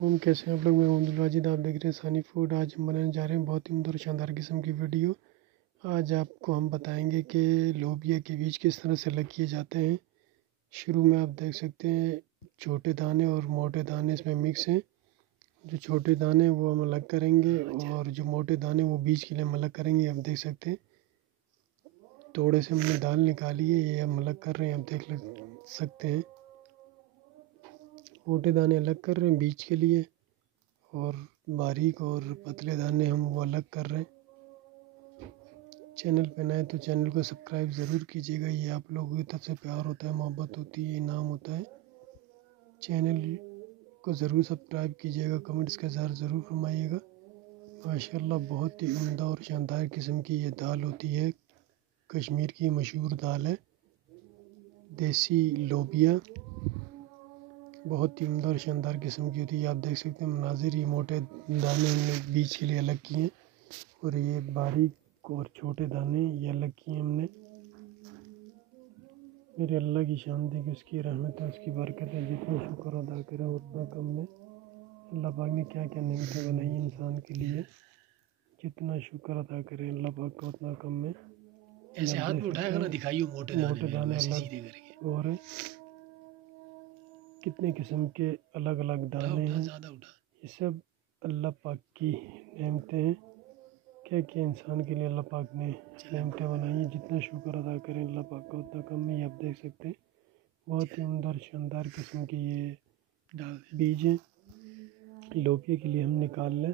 کیسے ہیں آپ لوگ؟ میں محمد الواجد، آپ دیکھ رہے ہیں ثانی فوڈ۔ آج ہم بنانے جا رہے ہیں بہت ہی عمدہ اور شاندار قسم کی ویڈیو۔ آج آپ کو ہم بتائیں گے کہ لوبیا کے بیج کس طرح سے الگ کیے جاتے ہیں۔ شروع میں آپ دیکھ سکتے ہیں چھوٹے دانے اور موٹے دانے اس میں مکس ہیں۔ جو چھوٹے دانے وہ ہم الگ کریں گے اور جو موٹے دانے وہ بیج کے لیے ہم الگ کریں گے۔ آپ دیکھ سکتے ہیں تھوڑے سے ہم نے دال نکالی ہے، یہ ہم الگ کر رہے ہیں۔ آپ دیکھ سکتے ہیں موٹے دانے الگ کر رہے ہیں بیج کے لیے، اور باریک اور پتلے دانے ہم وہ الگ کر رہے ہیں۔ چینل پہ نئے تو چینل کو سبسکرائب ضرور کیجیے گا، یہ آپ لوگوں کی طرف سے پیار ہوتا ہے، محبت ہوتی ہے، انعام ہوتا ہے۔ چینل کو ضرور سبسکرائب کیجیے گا، کمنٹس کا اظہار ضرور فرمائیے گا۔ ماشاءاللہ بہت ہی عمدہ اور شاندار قسم کی یہ دال ہوتی ہے، کشمیر کی مشہور دال ہے دیسی لوبیا۔ بہت ہی عمدہ اور شاندار قسم کی ہوتی ہے۔ آپ دیکھ سکتے ہیں مناظر، یہ موٹے دانے ہم نے بیج کے لیے الگ کیے ہیں، اور یہ باریک اور چھوٹے دانے یہ الگ کیے ہیں ہم نے۔ میرے اللہ کی شان دے کہ اس کی رحمت ہے، اس کی برکت ہے، جتنا شکر ادا کریں اتنا کم ہے۔ اللہ پاک نے کیا کیا نعمتیں بنائی ہیں انسان کے لیے، جتنا شکر ادا کریں اللہ پاک کا اتنا کم ہے۔ ایسے ہاتھ میں اٹھایا کرنا، دکھائیے موٹے دانے ایسے الگ سیدھے کر کے۔ اور کتنے قسم کے الگ الگ دانے ہیں، زیادہ اٹھا۔ یہ سب اللہ پاک کی نعمتیں ہیں۔ کیا کیا انسان کے لیے اللہ پاک نے نعمتیں بنائی ہیں، جتنا شکر ادا کریں اللہ پاک کا اتنا کم ہے۔ یہ آپ دیکھ سکتے ہیں بہت ہی عمدہ اور شاندار قسم کی یہ بیج ہیں، لوبیا کے لیے ہم نکال لیں۔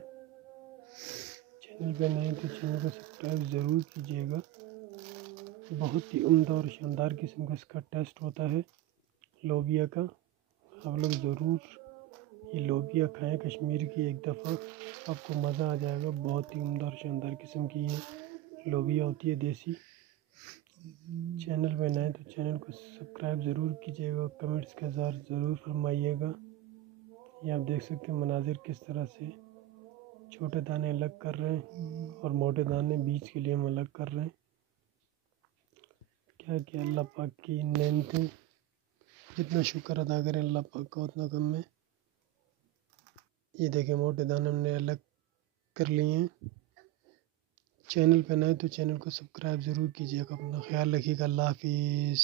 چینل پہ نئے تو چینل کو سبسکرائب ضرور کیجیے گا۔ بہت ہی عمدہ اور شاندار قسم کا اس کا ٹیسٹ ہوتا ہے لوبیا کا۔ آپ لوگ ضرور یہ لوبیا کھائیں کشمیر کی ایک دفعہ، آپ کو مزہ آ جائے گا۔ بہت ہی عمدہ اور شاندار قسم کی یہ لوبیا ہوتی ہے دیسی۔ چینل پہ نئے تو چینل کو سبسکرائب ضرور کیجیے گا، کمنٹس کا اظہار ضرور فرمائیے گا۔ یہ آپ دیکھ سکتے ہیں مناظر کس طرح سے چھوٹے دانے الگ کر رہے ہیں اور موٹے دانے بیج کے لیے ہم الگ کر رہے ہیں۔ کیا کہ اللہ پاک کی نعمتیں، جتنا شکر ادا کریں اللہ پاک کا اتنا کم ہے۔ یہ دیکھیں موٹے دانے ہم نے الگ کر لیے ہیں۔ چینل پہ نئے تو چینل کو سبسکرائب ضرور کیجیے گا۔ اپنا خیال رکھیے گا۔ اللہ حافظ۔